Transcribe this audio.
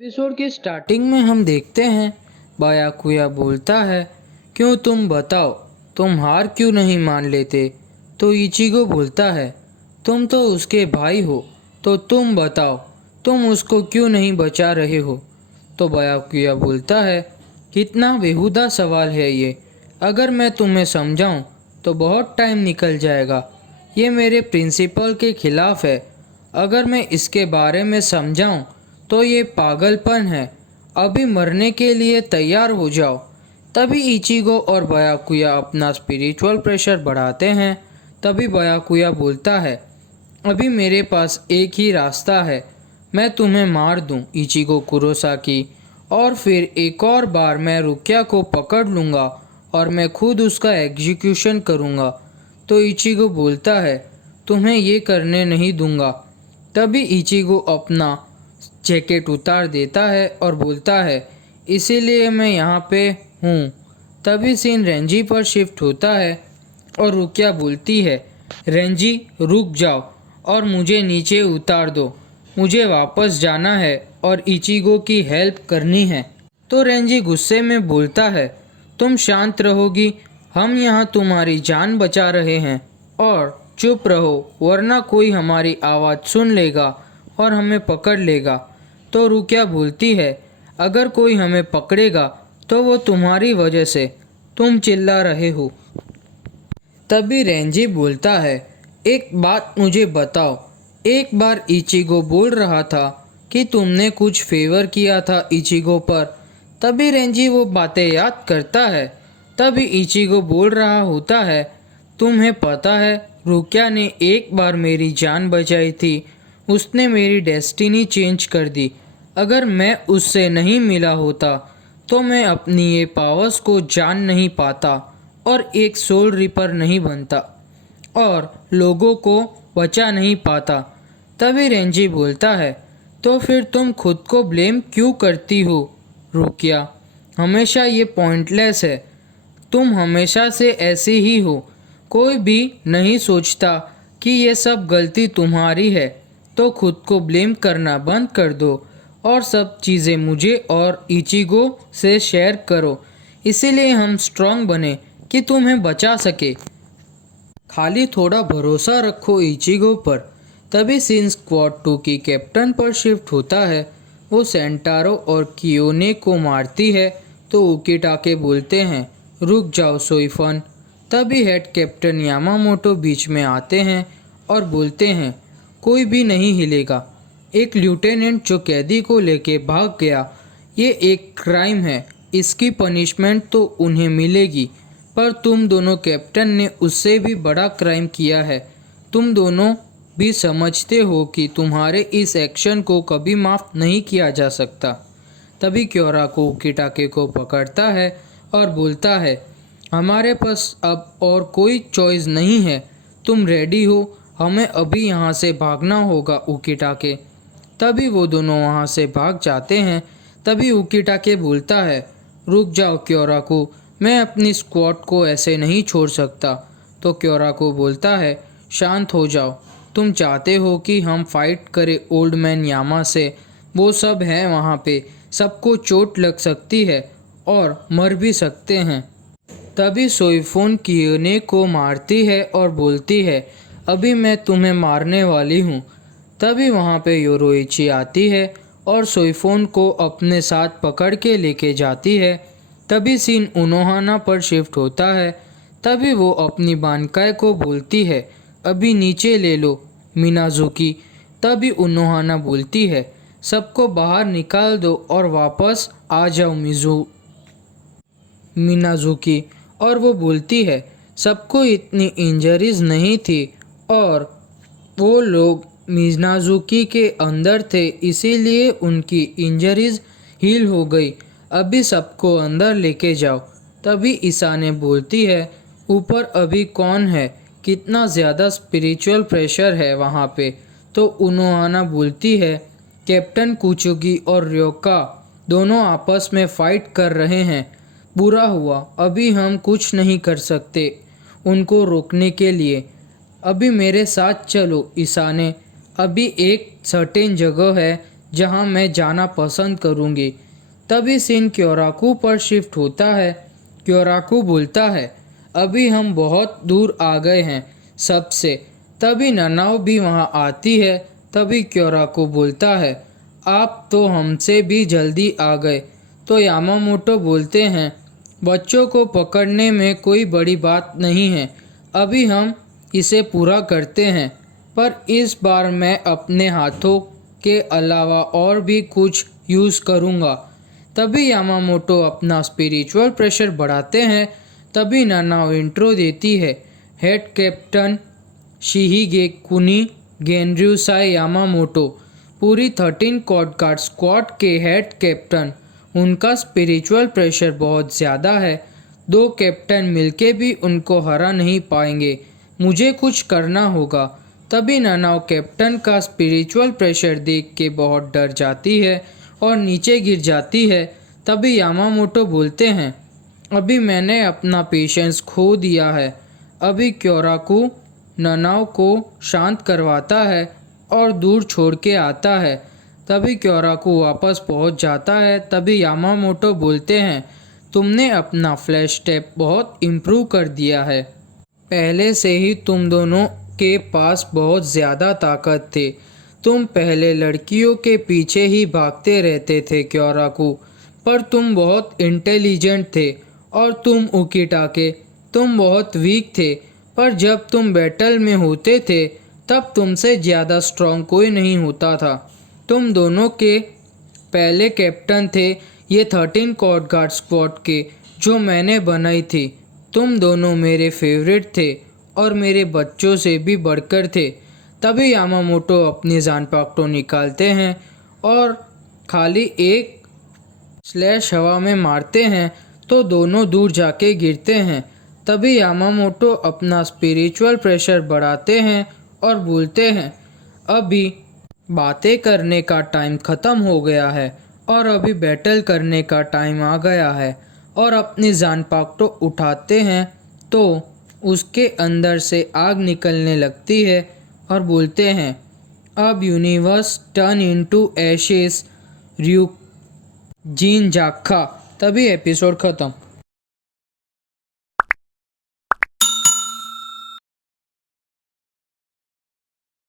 Episode की starting में हम देखते हैं बायाकुया बोलता है, क्यों तुम बताओ, तुम हार क्यों नहीं मान लेते। तो इचिगो बोलता है, तुम तो उसके भाई हो, तो तुम बताओ, तुम उसको क्यों नहीं बचा रहे हो। तो बायाकुया बोलता है, कितना बेहुदा सवाल है ये। अगर मैं तुम्हें समझाऊं तो बहुत टाइम निकल जाएगा। ये मेरे प्रिंसिपल के खिलाफ है। अगर मैं इसके बारे में समझाऊं तो ये पागलपन है। अभी मरने के लिए तैयार हो जाओ। तभी इचिगो और बयाकुया अपना स्पिरिचुअल प्रेशर बढ़ाते हैं। तभी बयाकुया बोलता है, अभी मेरे पास एक ही रास्ता है, मैं तुम्हें मार दूं इचिगो कुरोसाकी, और फिर एक और बार मैं रुकिया को पकड़ लूँगा और मैं खुद उसका एग्जीक्यूशन करूँगा। तो इचिगो बोलता है, तुम्हें ये करने नहीं दूंगा। तभी इचिगो अपना जैकेट उतार देता है और बोलता है, इसीलिए मैं यहाँ पे हूँ। तभी सीन रेंजी पर शिफ्ट होता है और रुकिया बोलती है, रेंजी रुक जाओ और मुझे नीचे उतार दो, मुझे वापस जाना है और इचिगो की हेल्प करनी है। तो रेंजी गुस्से में बोलता है, तुम शांत रहोगी, हम यहाँ तुम्हारी जान बचा रहे हैं, और चुप रहो वरना कोई हमारी आवाज़ सुन लेगा और हमें पकड़ लेगा। तो रुकिया बोलती है, अगर कोई हमें पकड़ेगा तो वो तुम्हारी वजह से, तुम चिल्ला रहे हो। तभी रेंजी बोलता है, एक बात मुझे बताओ, एक बार इचिगो बोल रहा था कि तुमने कुछ फेवर किया था इचिगो पर। तभी रेंजी वो बातें याद करता है। तभी इचिगो बोल रहा होता है, तुम्हें पता है रुकिया ने एक बार मेरी जान बचाई थी, उसने मेरी डेस्टिनी चेंज कर दी। अगर मैं उससे नहीं मिला होता तो मैं अपनी ये पावर्स को जान नहीं पाता और एक सोल रिपर नहीं बनता और लोगों को बचा नहीं पाता। तभी रेंजी बोलता है, तो फिर तुम खुद को ब्लेम क्यों करती हो रुकिया, हमेशा ये पॉइंटलेस है। तुम हमेशा से ऐसे ही हो, कोई भी नहीं सोचता कि ये सब गलती तुम्हारी है, तो खुद को ब्लेम करना बंद कर दो और सब चीज़ें मुझे और इचिगो से शेयर करो, इसीलिए हम स्ट्रांग बने कि तुम्हें बचा सके। खाली थोड़ा भरोसा रखो इचिगो पर। तभी सीन स्क्वाड 2 की कैप्टन पर शिफ्ट होता है। वो सेंटारो और कियोने को मारती है तो उकिटाके बोलते हैं, रुक जाओ सोइफन। तभी हेड कैप्टन यामामोटो बीच में आते हैं और बोलते हैं, कोई भी नहीं हिलेगा। एक लिeutenant जो कैदी को लेके भाग गया, ये एक क्राइम है, इसकी पनिशमेंट तो उन्हें मिलेगी, पर तुम दोनों कैप्टन ने उससे भी बड़ा क्राइम किया है। तुम दोनों भी समझते हो कि तुम्हारे इस एक्शन को कभी माफ़ नहीं किया जा सकता। तभी क्योरा को उकिटाके को पकड़ता है और बोलता है, हमारे पास अब और कोई चॉइस नहीं है, तुम रेडी हो, हमें अभी यहाँ से भागना होगा उकिटाके। तभी वो दोनों वहाँ से भाग जाते हैं। तभी उकिटाके बोलता है, रुक जाओ क्योराको, मैं अपनी स्क्वाड को ऐसे नहीं छोड़ सकता। तो क्योराको बोलता है, शांत हो जाओ, तुम चाहते हो कि हम फाइट करें ओल्ड मैन यामा से, वो सब हैं वहाँ पे, सबको चोट लग सकती है और मर भी सकते हैं। तभी सोइफोन कियोने को मारती है और बोलती है, अभी मैं तुम्हें मारने वाली हूँ। तभी वहाँ पे योरोइची आती है और सोइफोन को अपने साथ पकड़ के लेके जाती है। तभी सीन उनोहाना पर शिफ्ट होता है। तभी वो अपनी बानकाई को बोलती है, अभी नीचे ले लो मिनाजुकी। तभी उनोहाना बोलती है, सबको बाहर निकाल दो और वापस आ जाओ मिनाजुकी। और वो बोलती है, सबको इतनी इंजरीज नहीं थी और वो लोग मिनाजुकी के अंदर थे, इसीलिए उनकी इंजरीज हील हो गई, अभी सबको अंदर लेके जाओ। तभी ईसाने बोलती है, ऊपर अभी कौन है, कितना ज़्यादा स्पिरिचुअल प्रेशर है वहाँ पे। तो उनोहाना बोलती है, कैप्टन कुचुगी और रयोका दोनों आपस में फाइट कर रहे हैं, बुरा हुआ, अभी हम कुछ नहीं कर सकते उनको रोकने के लिए। अभी मेरे साथ चलो ईसाने, अभी एक सर्टेन जगह है जहां मैं जाना पसंद करूंगी। तभी सीन क्योराकू पर शिफ्ट होता है। क्योराकू बोलता है, अभी हम बहुत दूर आ गए हैं सबसे। तभी ननाओ भी वहां आती है। तभी क्योराकू बोलता है, आप तो हमसे भी जल्दी आ गए। तो यामामोटो बोलते हैं, बच्चों को पकड़ने में कोई बड़ी बात नहीं है, अभी हम इसे पूरा करते हैं। पर इस बार मैं अपने हाथों के अलावा और भी कुछ यूज़ करूँगा। तभी यामामोटो अपना स्पिरिचुअल प्रेशर बढ़ाते हैं। तभी नानाओ इंट्रो देती है, हेड कैप्टन शिहिगे कुनी गेनर्यूसाई यामामोटो, पूरी 13 कॉड गार्ड स्क्वाड के हेड कैप्टन। उनका स्पिरिचुअल प्रेशर बहुत ज़्यादा है। 2 कैप्टन मिलके भी उनको हरा नहीं पाएंगे। मुझे कुछ करना होगा। तभी नानाओ कैप्टन का स्पिरिचुअल प्रेशर देख के बहुत डर जाती है और नीचे गिर जाती है। तभी यामामोटो बोलते हैं, अभी मैंने अपना पेशेंस खो दिया है। अभी क्योराकू ननाओ को शांत करवाता है और दूर छोड़ के आता है। तभी क्योराकू वापस पहुंच जाता है। तभी यामामोटो बोलते हैं, तुमने अपना फ्लैश टैप बहुत इम्प्रूव कर दिया है। पहले से ही तुम दोनों के पास बहुत ज़्यादा ताकत थी। तुम पहले लड़कियों के पीछे ही भागते रहते थे क्योराकू, पर तुम बहुत इंटेलिजेंट थे। और तुम उकिटाके, तुम बहुत वीक थे, पर जब तुम बैटल में होते थे तब तुमसे ज़्यादा स्ट्रांग कोई नहीं होता था। तुम दोनों के पहले कैप्टन थे ये 13 कॉड गार्ड स्क्वाड के, जो मैंने बनाई थी। तुम दोनों मेरे फेवरेट थे और मेरे बच्चों से भी बढ़कर थे। तभी यामामोटो अपनी जानपाक्टो निकालते हैं और खाली एक स्लैश हवा में मारते हैं तो दोनों दूर जाके गिरते हैं। तभी यामामोटो अपना स्पिरिचुअल प्रेशर बढ़ाते हैं और बोलते हैं, अभी बातें करने का टाइम ख़त्म हो गया है और अभी बैटल करने का टाइम आ गया है। और अपनी जानपाक्टो उठाते हैं तो उसके अंदर से आग निकलने लगती है और बोलते हैं, अब universe turn into ashes, ryujin जाखा। तभी एपिसोड ख़त्म।